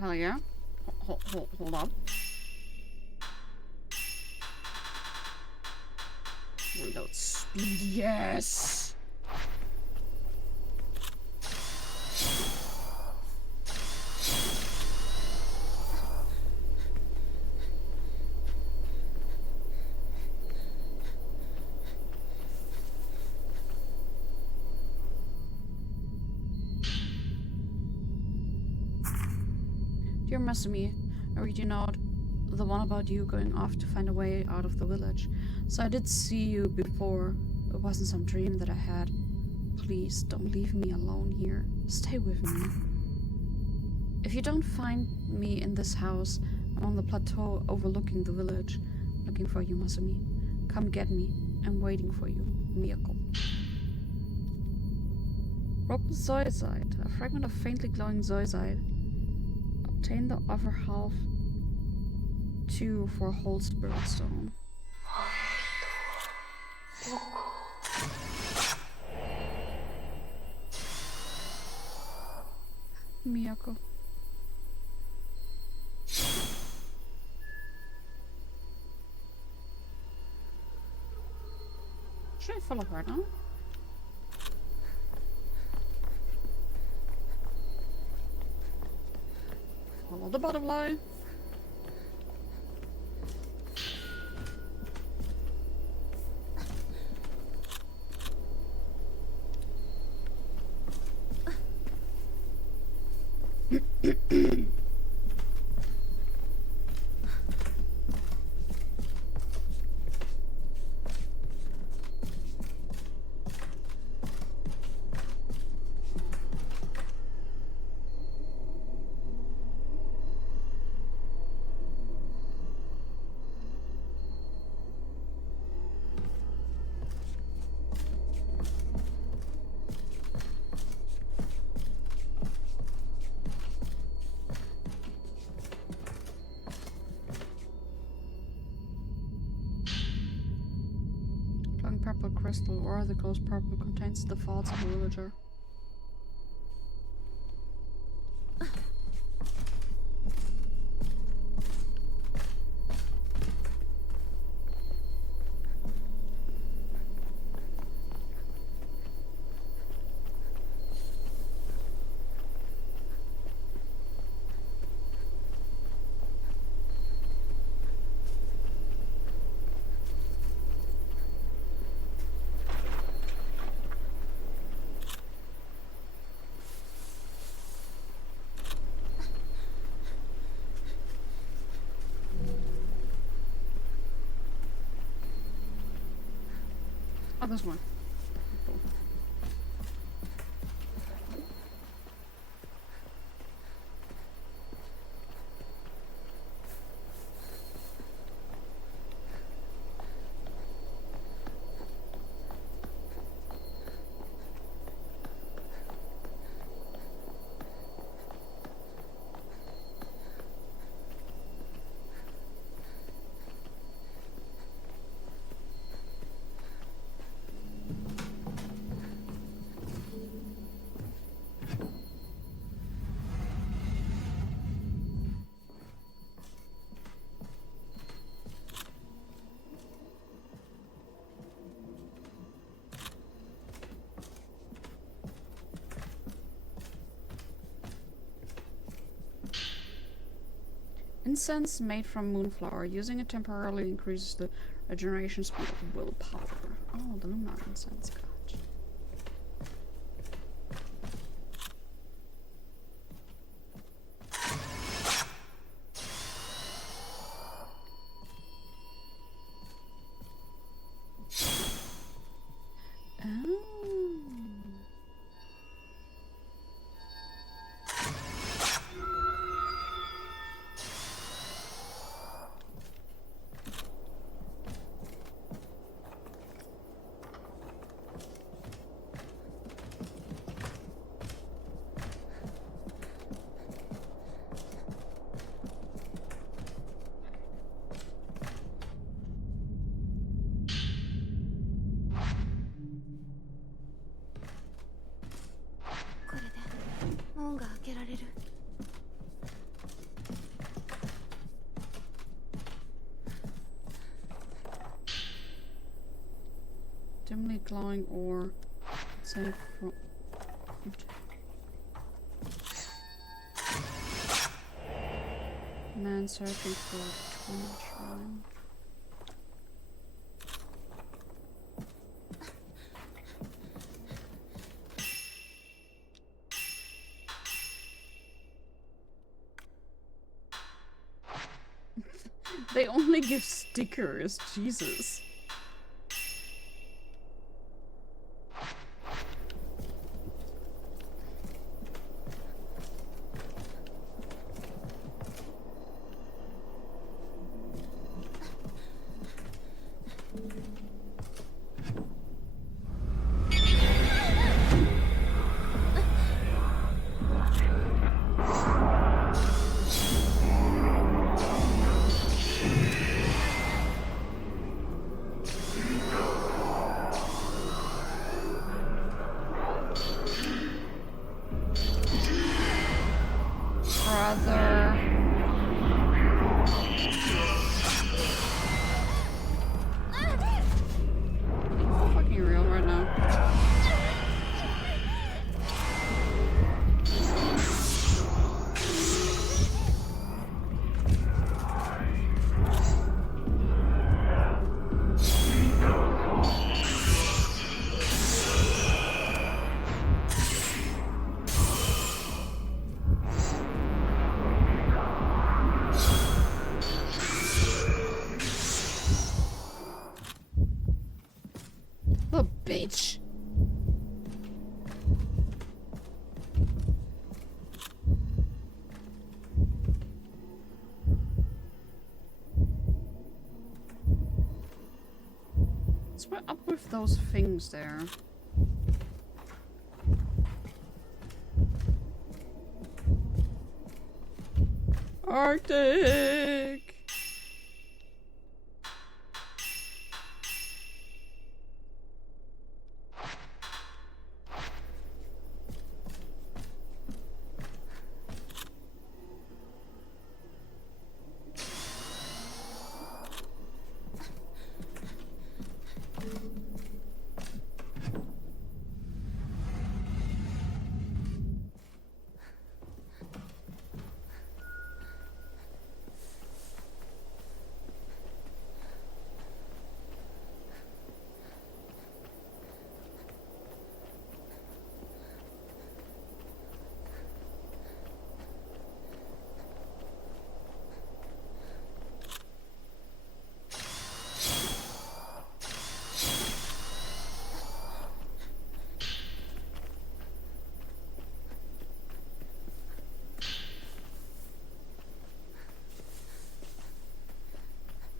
Hell yeah. Hold up. Reload speed, yes! Dear Masumi, I read your note, the one about you going off to find a way out of the village. So I did see you before. It wasn't some dream that I had. Please don't leave me alone here. Stay with me. If you don't find me in this house, I'm on the plateau overlooking the village, looking for you, Masumi. Come get me. I'm waiting for you, Miyako. Broken zoisite, a fragment of faintly glowing zoisite. Obtain the other half 2 for a whole spirit stone. Miyako. Should I follow her now? Follow the butterfly. Purple crystal or the glows purple contains the thoughts of a villager. Oh, this one. Cool. Incense made from moonflower. Using it temporarily increases the regeneration speed of willpower. Oh, the lunar incense. Gotcha. Dimly glowing ore. Save from. Man searching for a twin shrine. They only give stickers, Jesus. Bitch. What's up with those things there? Arctic!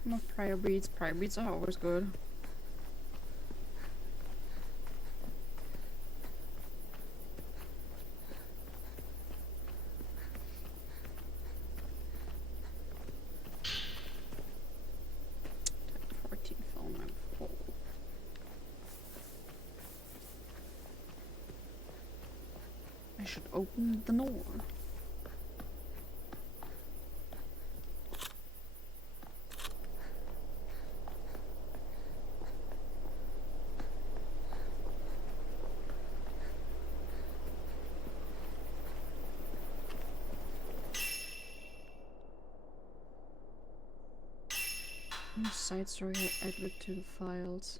No prior beats. Prior beats are always good. I should open the door. Side story added to the files.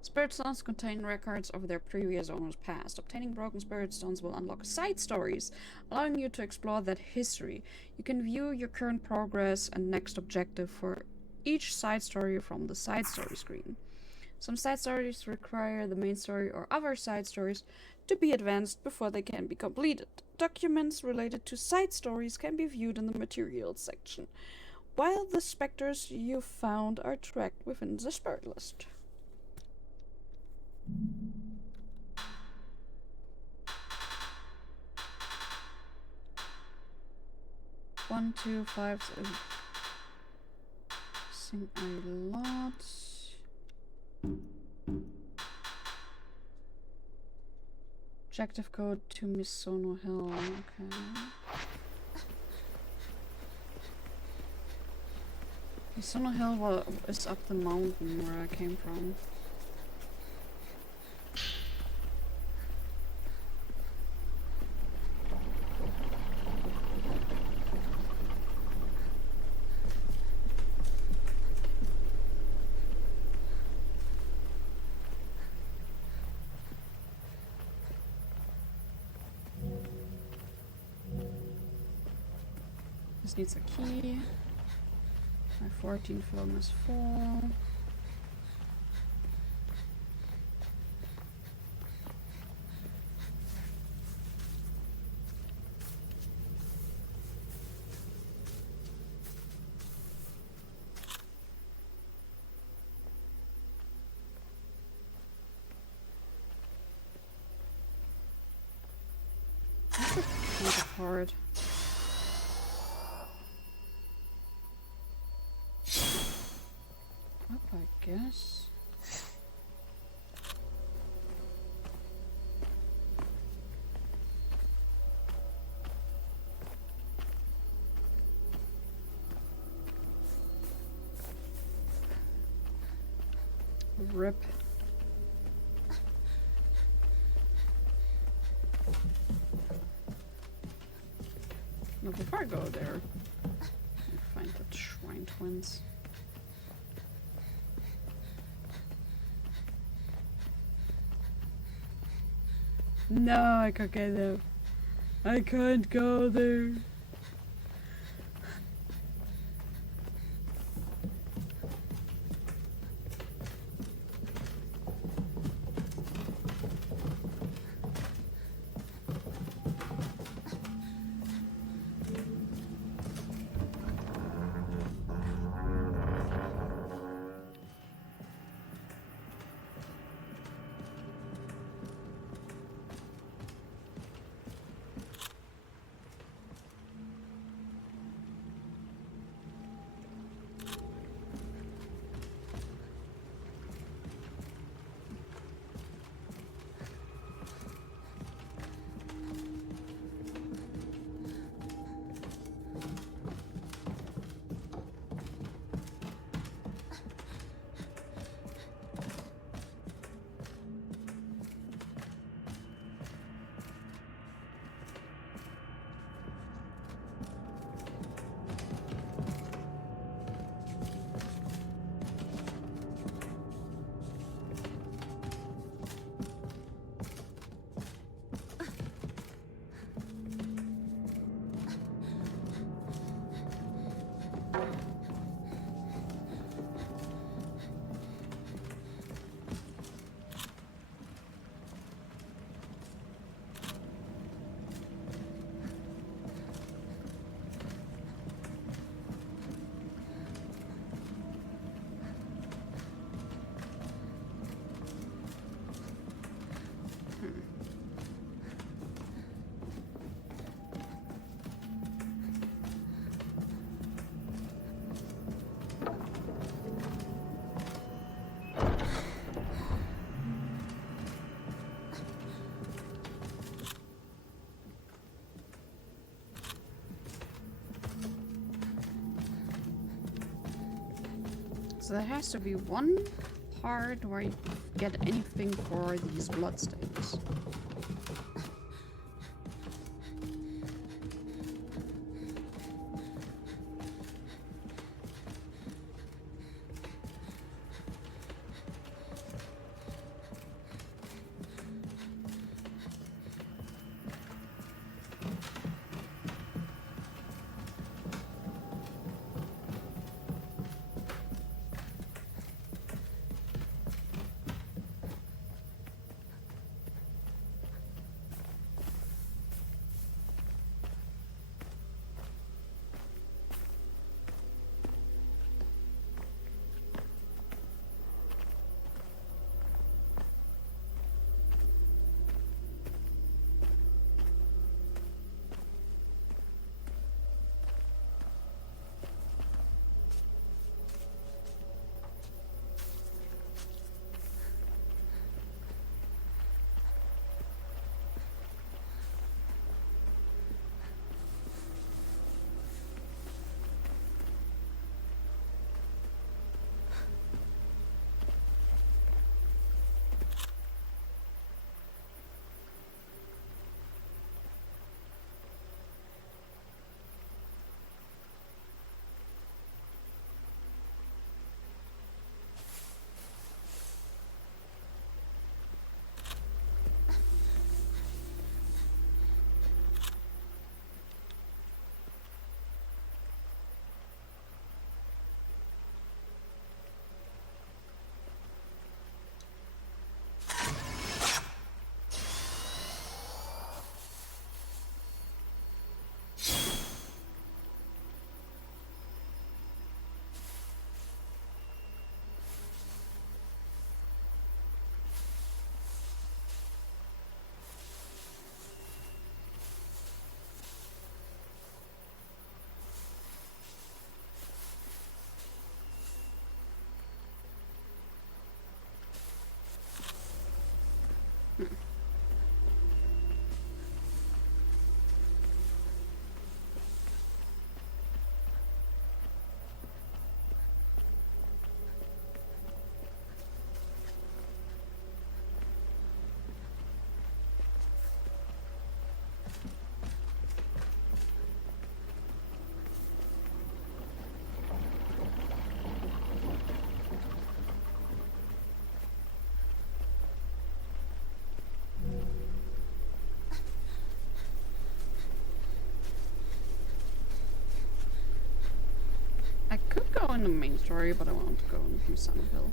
Spirit stones contain records of their previous owner's past. Obtaining broken spirit stones will unlock side stories, allowing you to explore that history. You can view your current progress and next objective for each side story from the side story screen. Some side stories require the main story or other side stories to be advanced before they can be completed. Documents related to side stories can be viewed in the materials section, while the specters you found are tracked within the spirit list. One, two, five, seven. Sing a lot. Objective code to Misono Hill. Okay. Misono Hill is up the mountain where I came from. This needs a key. My 14 film is full. That's hard. I guess. Rip. Now before I go there, find the Shrine Twins. No, I can't get them. I can't go there. So there has to be one part where you get anything for these bloodstains. in the main story, but I want to go in Sunnyville.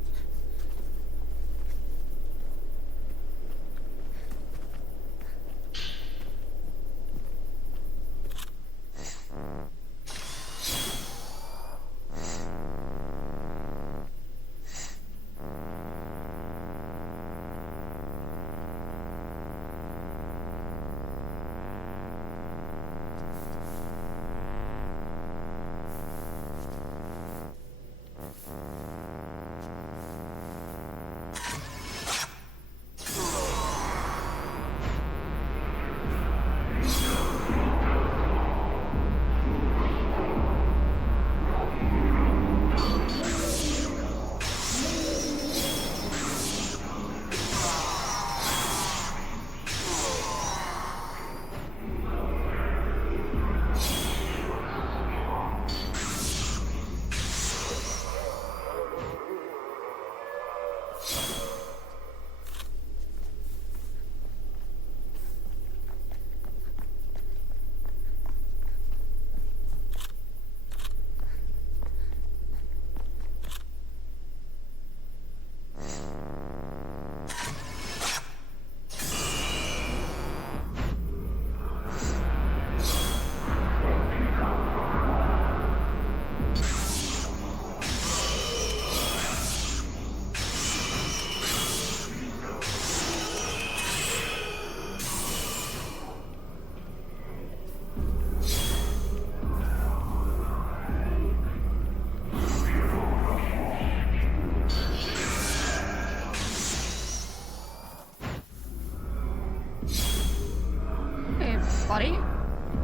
Buddy,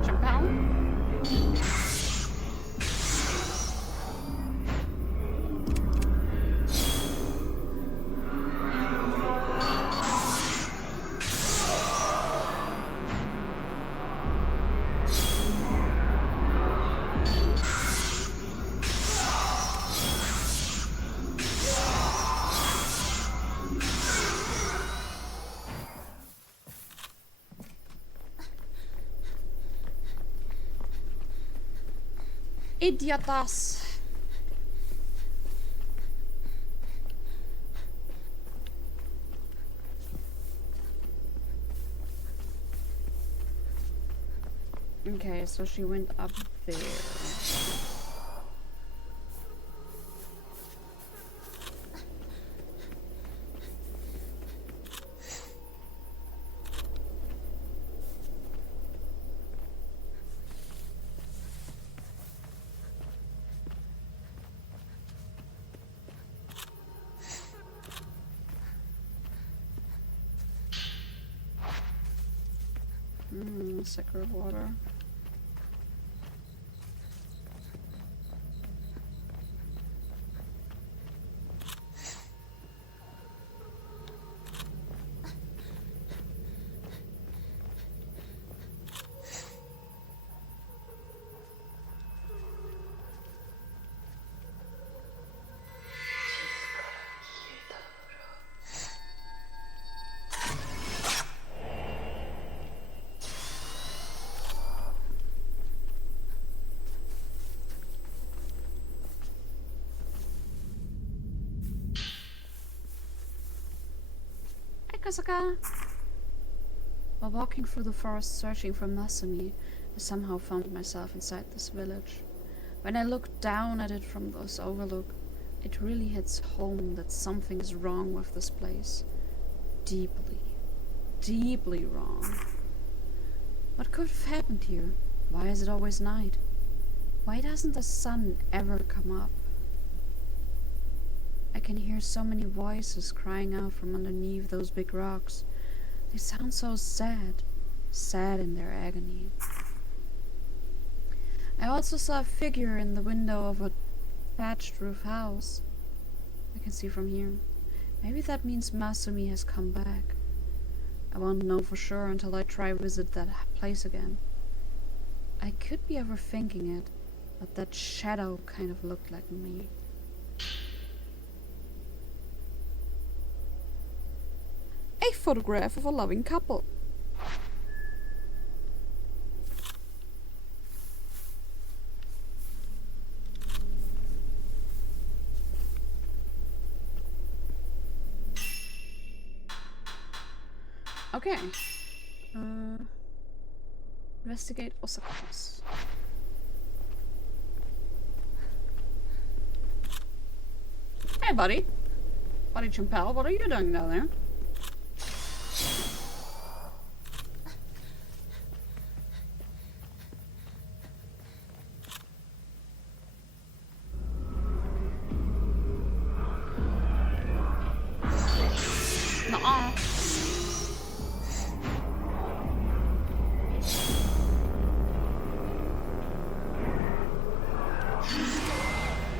jump out. Idiotas! Okay, so she went up there. Sacred water. Kasaka. While walking through the forest searching for Masumi, I somehow found myself inside this village. When I looked down at it from this overlook, it really hits home that something is wrong with this place. Deeply, deeply wrong. What could have happened here? Why is it always night? Why doesn't the sun ever come up? I can hear so many voices crying out from underneath those big rocks. They sound so sad, sad in their agony. I also saw a figure in the window of a thatched roof house. I can see from here. Maybe that means Masumi has come back. I won't know for sure until I try visit that place again. I could be overthinking it, but that shadow kind of looked like me. A photograph of a loving couple. Okay. Investigate Osaka House. Hey, buddy. Buddy Champel, what are you doing down there? Nuh-uh.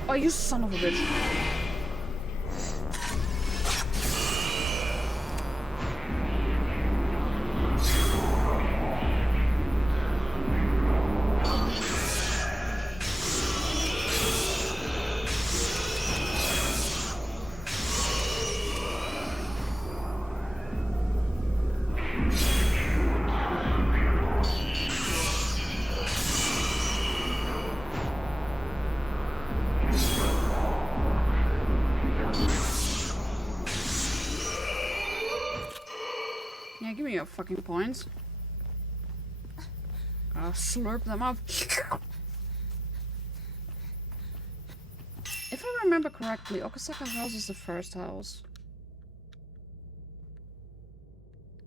Oh, you son of a bitch. Yeah, give me your fucking points. I'll slurp them up. If I remember correctly, Okasaka House is the first house.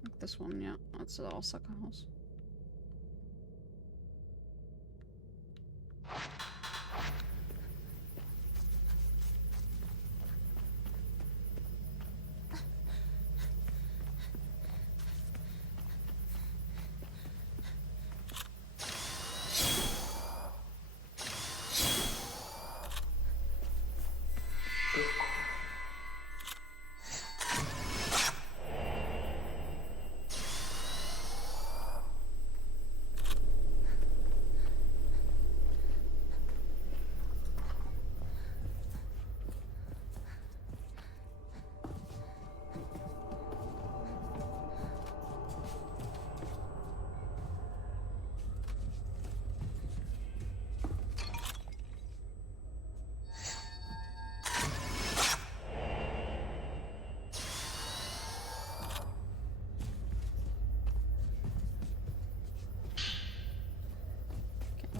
Like this one, yeah. That's the Osaka House.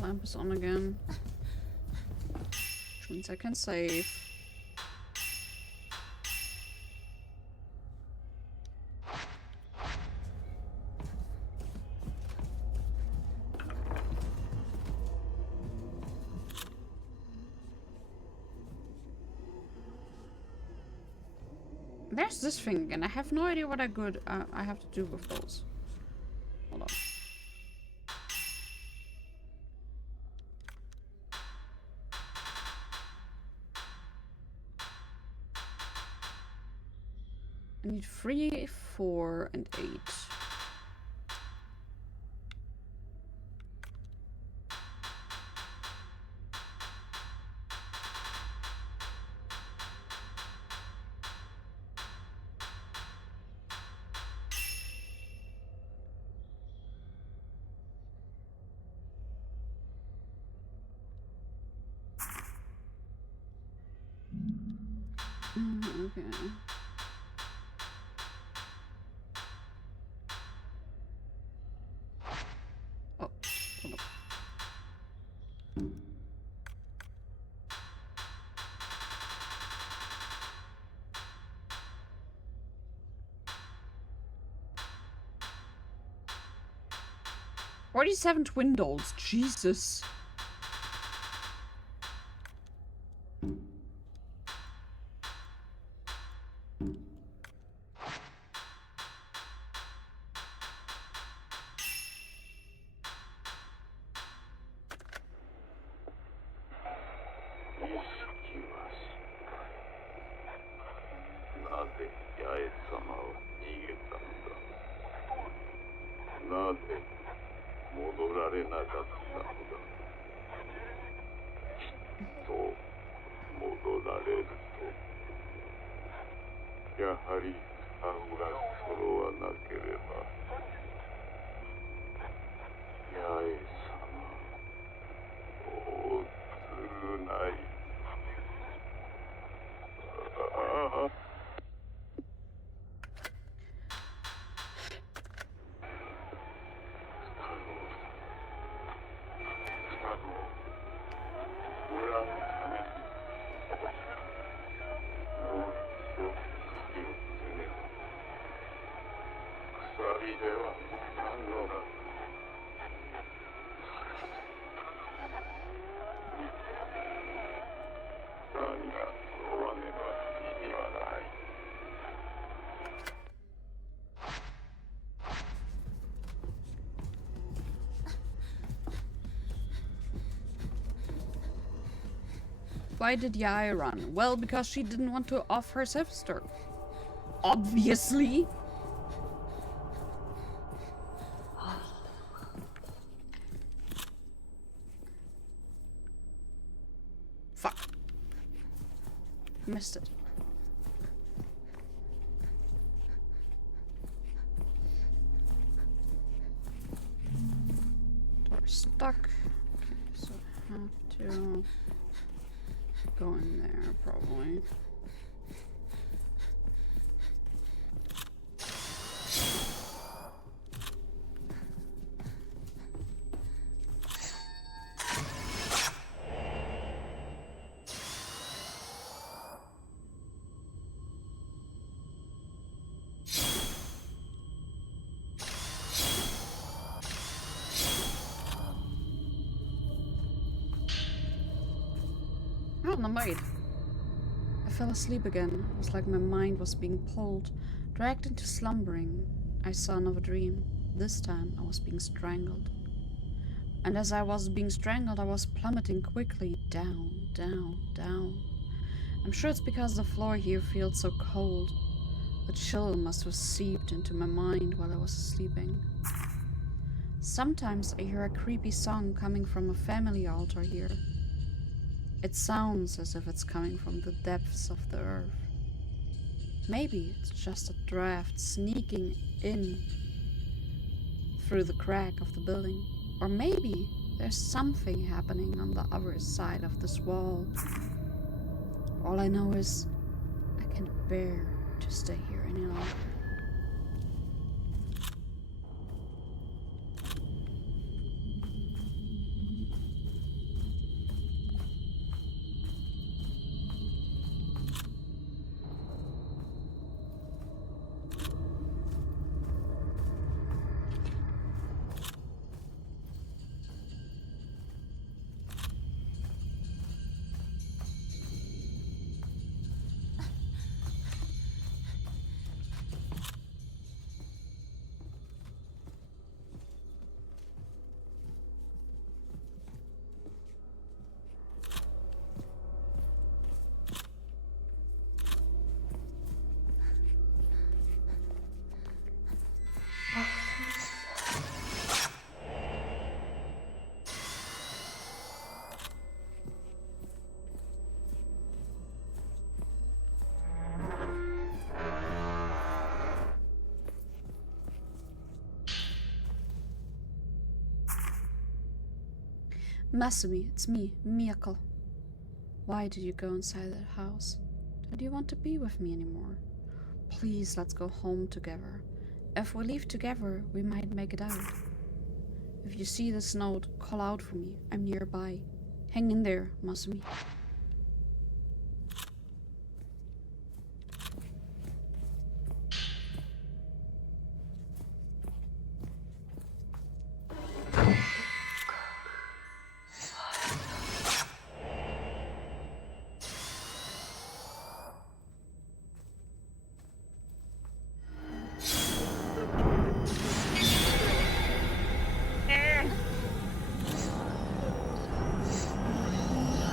Lamp is on again. Which means I can save. There's this thing again. I have no idea what I have to do with those. Hold on. I need 3, 4, and 8. Okay. Oh, hold up. "47 twin dolls, Jesus." Why did Yai run? Well, because she didn't want to off her sister. Obviously. Fuck. Missed it. Door stuck. Okay, so I have to go in there probably. Oh, number 8. I fell asleep again. It was like my mind was being pulled, dragged into slumbering. I saw another dream. This time I was being strangled. And as I was being strangled, I was plummeting quickly down, down, down. I'm sure it's because the floor here feels so cold. The chill must have seeped into my mind while I was sleeping. Sometimes I hear a creepy song coming from a family altar here. It sounds as if it's coming from the depths of the earth. Maybe it's just a draft sneaking in through the crack of the building. Or maybe there's something happening on the other side of this wall. All I know is I can't bear to stay here any longer. Masumi, it's me, Miyako. Why did you go inside that house? Don't you want to be with me anymore? Please, let's go home together. If we leave together, we might make it out. If you see this note, call out for me. I'm nearby. Hang in there, Masumi.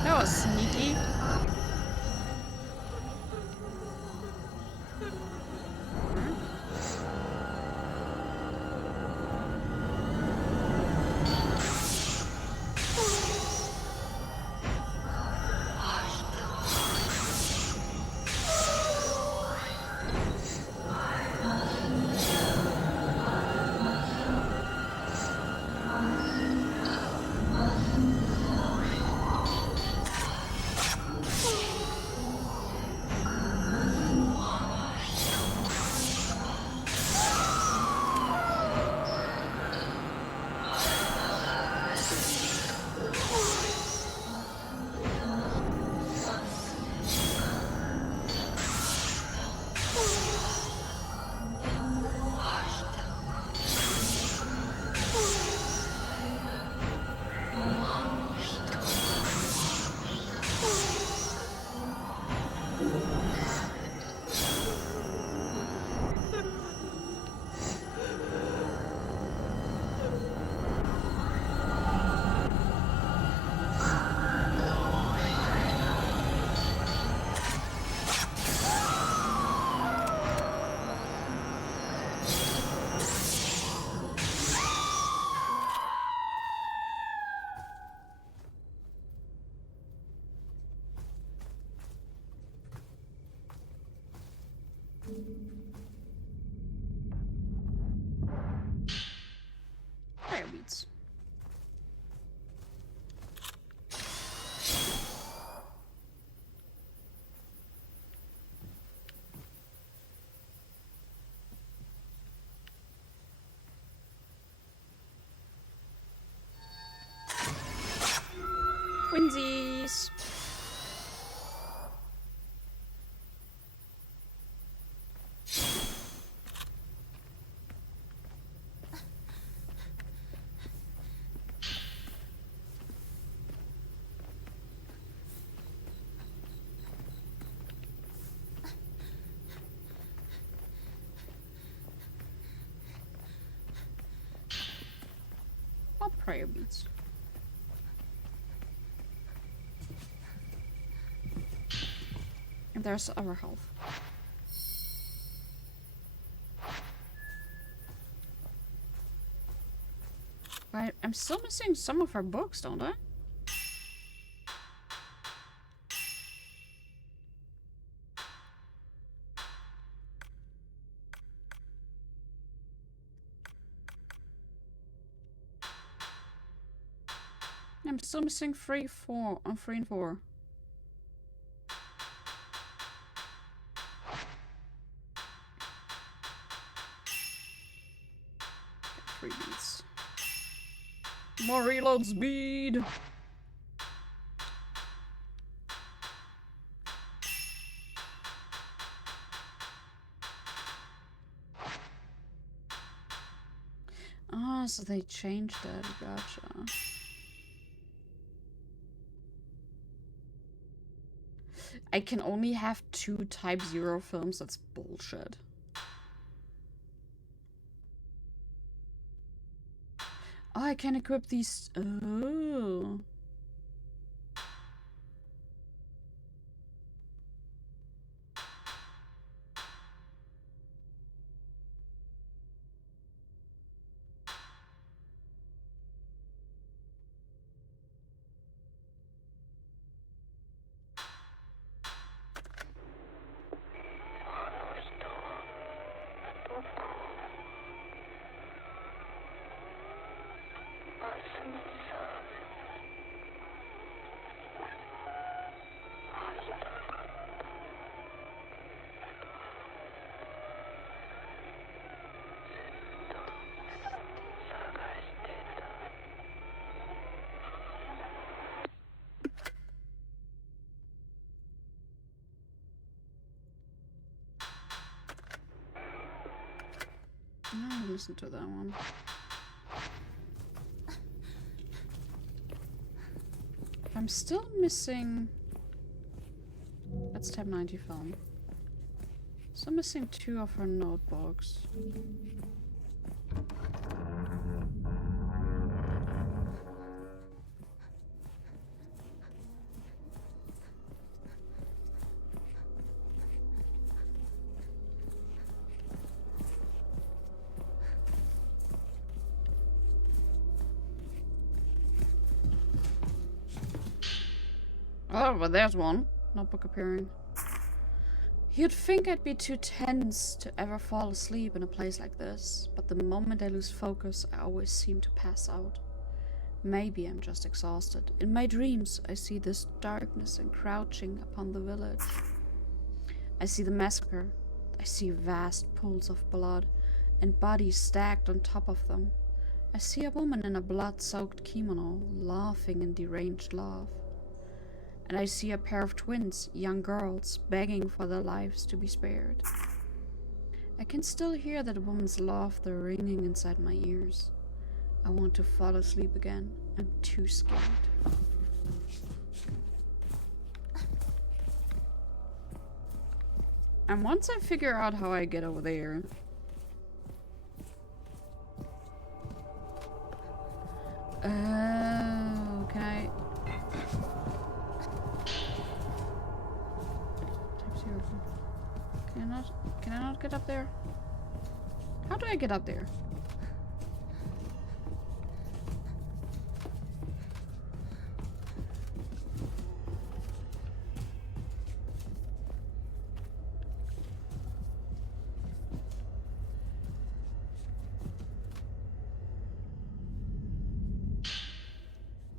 That was sneaky. Twinsies! Prayer beads. And there's our health. I'm still missing some of our books, don't I? I'm still missing 3 and 4. Okay, 3 beats. More reload speed! Ah, so they changed it. Gotcha. I can only have 2 Type 0 films. That's bullshit. Oh, I can equip these. Oh. No, listen to that one. I'm still missing. That's Tab 90 film. Still missing 2 of her notebooks. Oh, but there's one. Notebook appearing. You'd think I'd be too tense to ever fall asleep in a place like this, but the moment I lose focus, I always seem to pass out. Maybe I'm just exhausted. In my dreams, I see this darkness encroaching upon the village. I see the massacre. I see vast pools of blood and bodies stacked on top of them. I see a woman in a blood-soaked kimono, laughing in deranged laugh. And I see a pair of twins, young girls, begging for their lives to be spared. I can still hear that woman's laughter ringing inside my ears. I want to fall asleep again. I'm too scared. And once I figure out how I get over there... can I... Can I not get up there? How do I get up there?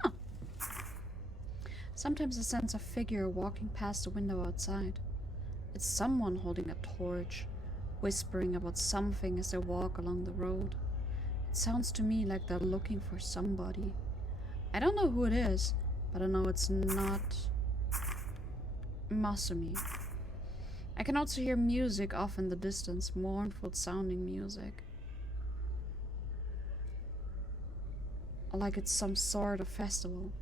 Huh. Sometimes I sense a figure walking past the window outside. It's someone holding a torch, whispering about something as they walk along the road. It sounds to me like they're looking for somebody. I don't know who it is, but I know it's not Masumi. I can also hear music off in the distance, mournful sounding music. Like it's some sort of festival.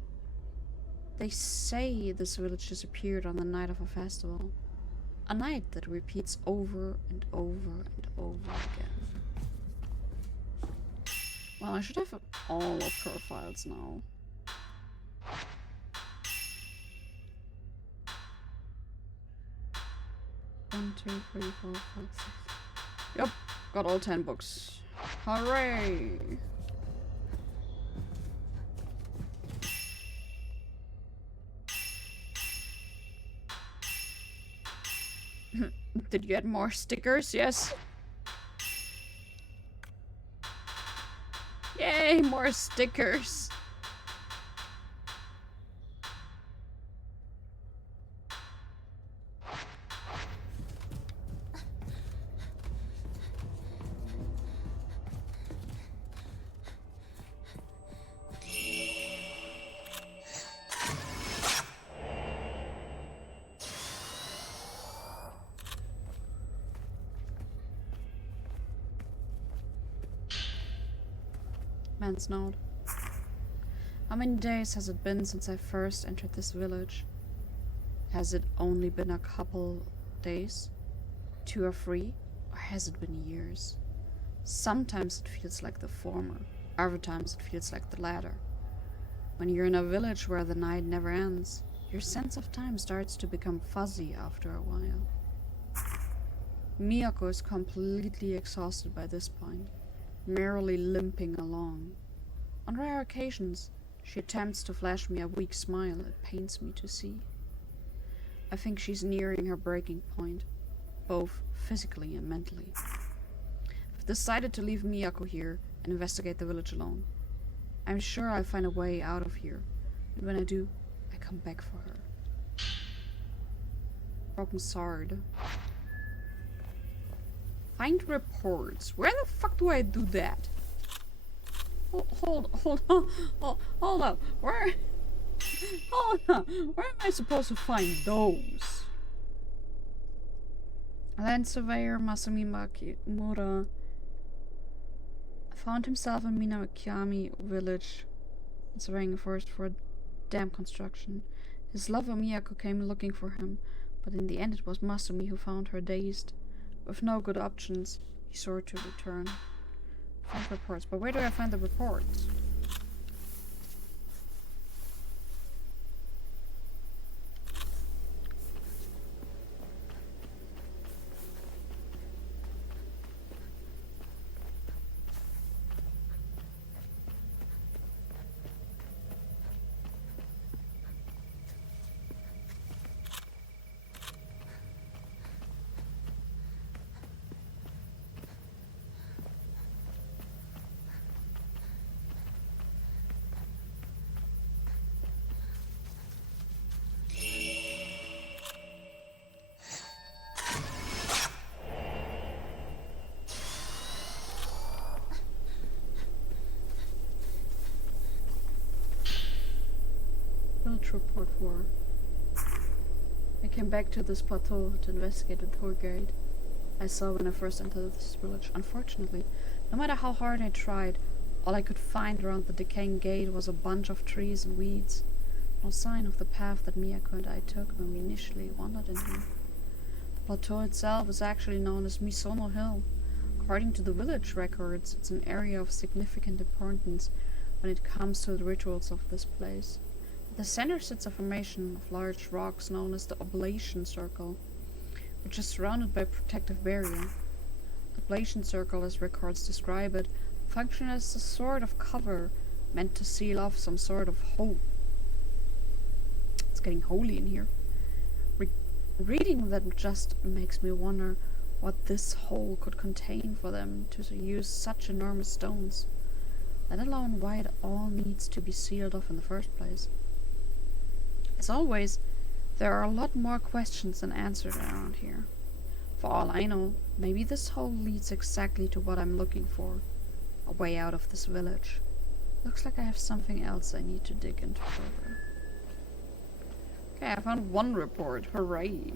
They say this village disappeared on the night of a festival. A night that repeats over and over and over again. Well, I should have all of her files now. One, two, three, four, five, six. Yep, got all 10 books. Hooray! Did you get more stickers? Yes. Yay, more stickers. Man's note. How many days has it been since I first entered this village? Has it only been a couple days? 2 or 3? Or has it been years? Sometimes it feels like the former. Other times it feels like the latter. When you're in a village where the night never ends, your sense of time starts to become fuzzy after a while. Miyako is completely exhausted by this point, merely limping along. On rare occasions, she attempts to flash me a weak smile it pains me to see. I think she's nearing her breaking point, both physically and mentally. I've decided to leave Miyako here and investigate the village alone. I'm sure I'll find a way out of here, and when I do, I come back for her. Broken sword. Find reports. Where the fuck do I do that? Hold up. Where? Hold on. Where am I supposed to find those? Land surveyor Masumi Makimura found himself in Minakami village, surveying a forest for a dam construction. His lover Miyako came looking for him, but in the end it was Masumi who found her dazed. With no good options, he swore to return. Find reports, but where do I find the reports? Report 4. I came back to this plateau to investigate the tour guide I saw when I first entered this village. Unfortunately, no matter how hard I tried, all I could find around the decaying gate was a bunch of trees and weeds. No sign of the path that Miyako and I took when we initially wandered in here. The plateau itself is actually known as Misono Hill. According to the village records, it's an area of significant importance when it comes to the rituals of this place. At the center sits a formation of large rocks known as the Oblation Circle, which is surrounded by a protective barrier. The Oblation Circle, as records describe it, functions as a sort of cover meant to seal off some sort of hole. It's getting holy in here. Reading that just makes me wonder what this hole could contain for them to use such enormous stones, let alone why it all needs to be sealed off in the first place. As always, there are a lot more questions than answers around here. For all I know, maybe this hole leads exactly to what I'm looking for, a way out of this village. Looks like I have something else I need to dig into further. Okay, I found one report. Hooray.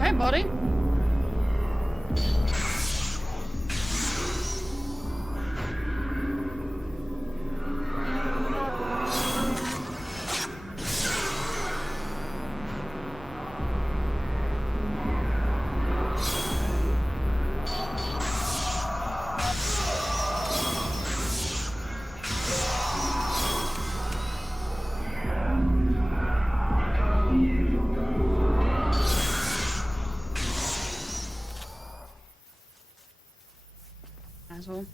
Hey, buddy. Asshole.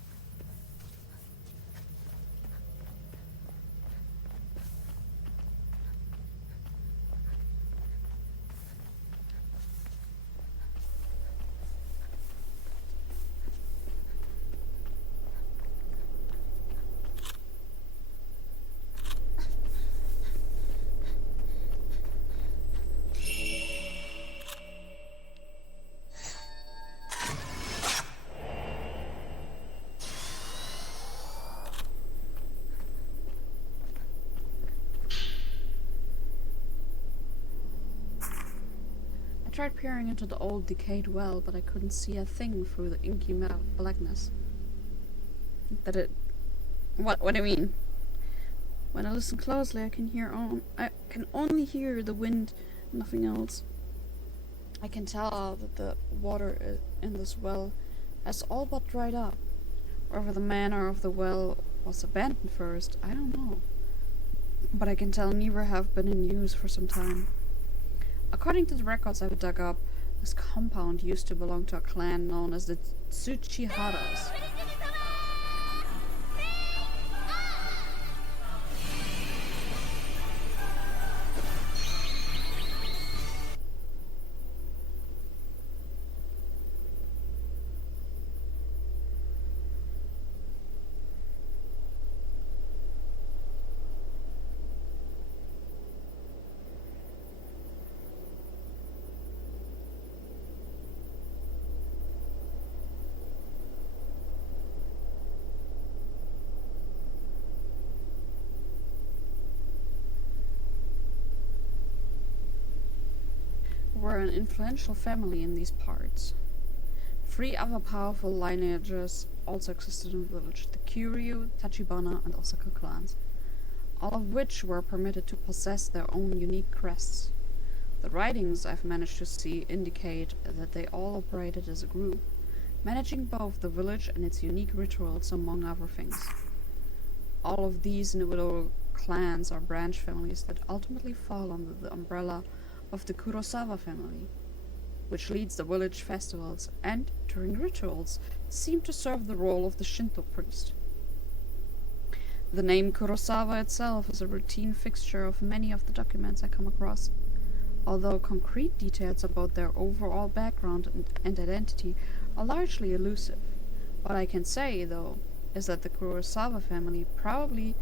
I tried peering into the old decayed well, but I couldn't see a thing through the inky blackness. That it... What do you mean? When I listen closely, I can only hear the wind, nothing else. I can tell that the water in this well has all but dried up. Whether the manner of the well was abandoned first, I don't know. But I can tell neither have been in use for some time. According to the records I've dug up, this compound used to belong to a clan known as the Tsuchiharas. Were an influential family in these parts. 3 other powerful lineages also existed in the village, the Kiryu, Tachibana, and Osaka clans, all of which were permitted to possess their own unique crests. The writings I've managed to see indicate that they all operated as a group, managing both the village and its unique rituals, among other things. All of these individual clans are branch families that ultimately fall under the umbrella of the Kurosawa family, which leads the village festivals and, during rituals, seem to serve the role of the Shinto priest. The name Kurosawa itself is a routine fixture of many of the documents I come across, although concrete details about their overall background and identity are largely elusive. What I can say, though, is that the Kurosawa family probably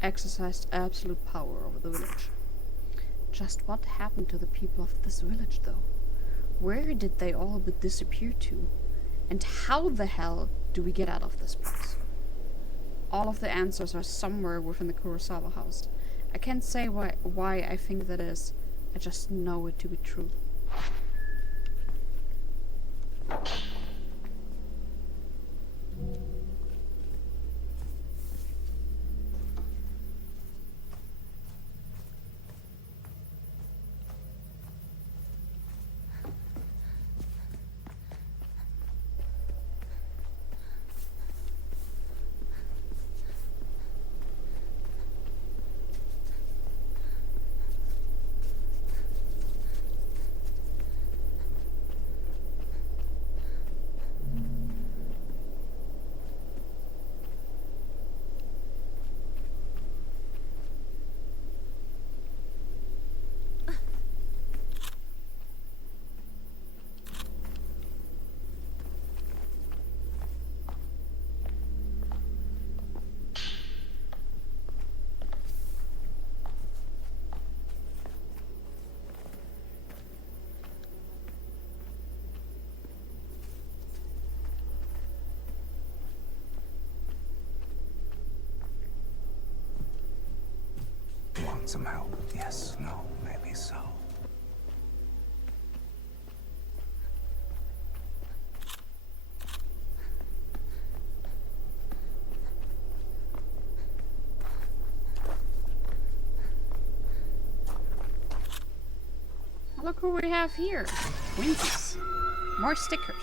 exercised absolute power over the village. Just what happened to the people of this village, though? Where did they all but disappear to? And how the hell do we get out of this place? All of the answers are somewhere within the Kurosawa house. I can't say why I think that is. I just know it to be true. Somehow, yes, no, maybe so. Look who we have here. Winkies. More stickers.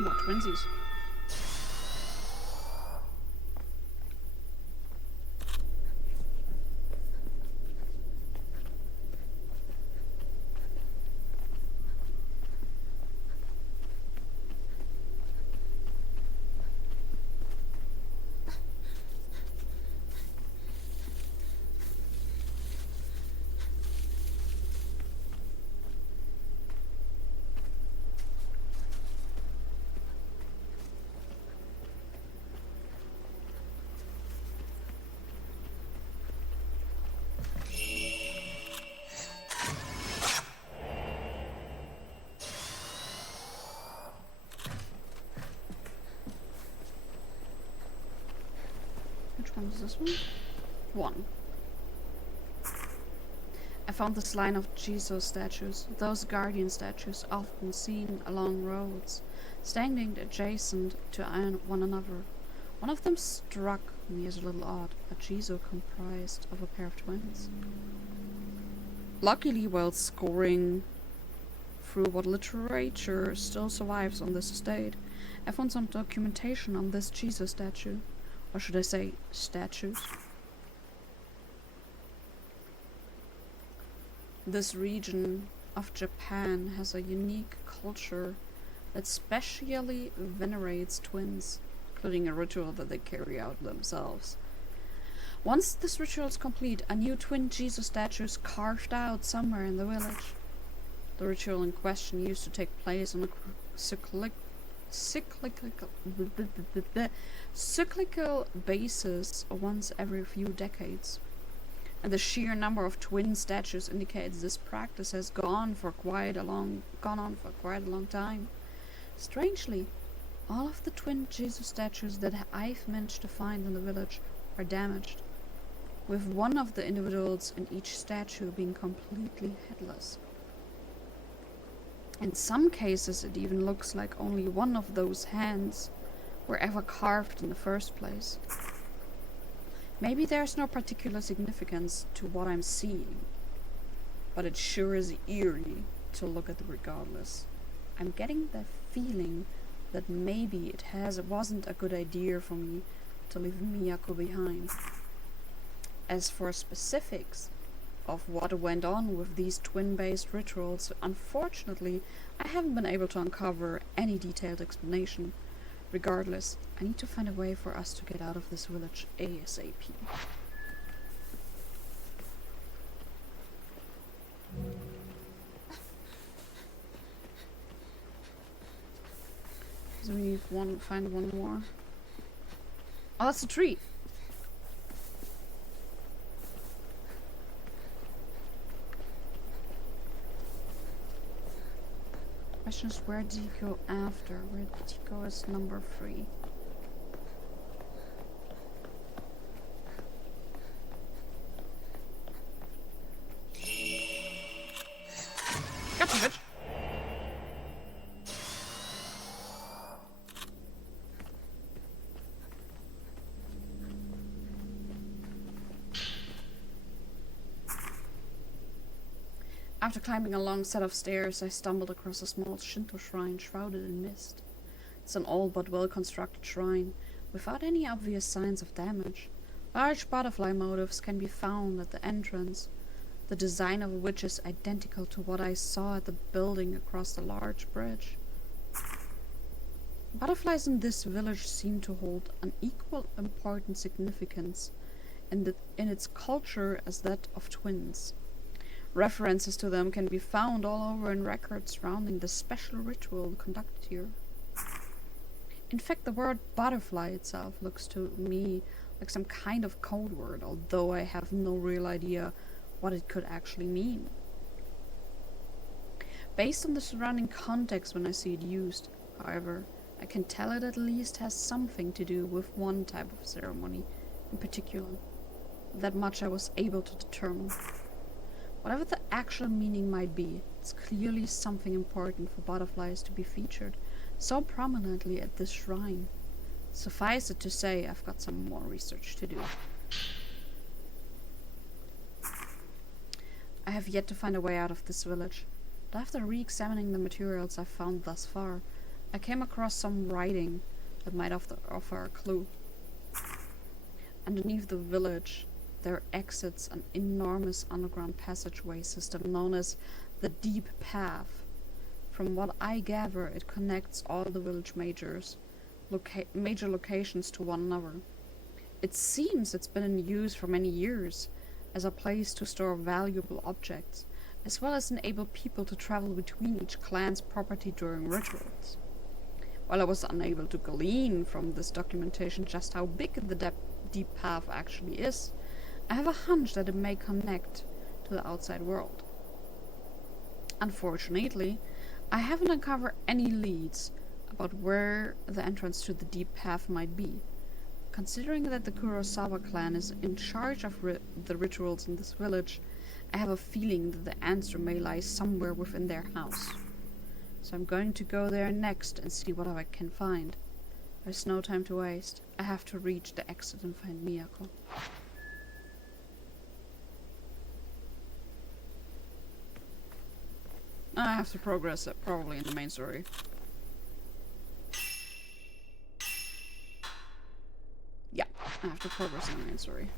More twinsies. Which one is this one? One. I found this line of Jesus statues, those guardian statues often seen along roads, standing adjacent to one another. One of them struck me as a little odd, a Jesus comprised of a pair of twins. Luckily, while scoring through what literature still survives on this estate, I found some documentation on this Jesus statue. Or should I say, statues? This region of Japan has a unique culture that specially venerates twins, including a ritual that they carry out themselves. Once this ritual is complete, a new twin Jesus statue is carved out somewhere in the village. The ritual in question used to take place on a cyclical basis once every few decades. And the sheer number of twin statues indicates this practice has gone on for quite a long time. Strangely, all of the twin Jesus statues that I've managed to find in the village are damaged, with one of the individuals in each statue being completely headless. In some cases, it even looks like only one of those hands were ever carved in the first place. Maybe there's no particular significance to what I'm seeing, but it sure is eerie to look at regardless. I'm getting the feeling that maybe it wasn't a good idea for me to leave Miyako behind. As for specifics of what went on with these twin-based rituals, unfortunately, I haven't been able to uncover any detailed explanation. Regardless, I need to find a way for us to get out of this village ASAP. So we find one more. Oh, that's a tree! question is, where did he go after? Where did he go as number 3? Gotcha, bitch! After climbing a long set of stairs, I stumbled across a small Shinto shrine shrouded in mist. It's an old but well-constructed shrine, without any obvious signs of damage. Large butterfly motifs can be found at the entrance, the design of which is identical to what I saw at the building across the large bridge. Butterflies in this village seem to hold an equal important significance in its culture as that of twins. References to them can be found all over in records surrounding the special ritual conducted here. In fact, the word butterfly itself looks to me like some kind of code word, although I have no real idea what it could actually mean. Based on the surrounding context when I see it used, however, I can tell it at least has something to do with one type of ceremony in particular. That much I was able to determine. Whatever the actual meaning might be, it's clearly something important for butterflies to be featured so prominently at this shrine. Suffice it to say, I've got some more research to do. I have yet to find a way out of this village, but after re-examining the materials I've found thus far, I came across some writing that might offer a clue. Underneath the village, there exits an enormous underground passageway system known as the Deep Path. From what I gather, it connects all the village major locations to one another. It seems it's been in use for many years as a place to store valuable objects, as well as enable people to travel between each clan's property during rituals. While I was unable to glean from this documentation just how big the Deep Path actually is, I have a hunch that it may connect to the outside world. Unfortunately, I haven't uncovered any leads about where the entrance to the Deep Path might be. Considering that the Kurosawa clan is in charge of the rituals in this village, I have a feeling that the answer may lie somewhere within their house. So I'm going to go there next and see what I can find. There's no time to waste. I have to reach the exit and find Miyako. I have to progress it, probably in the main story. Yeah, I have to progress in the main story.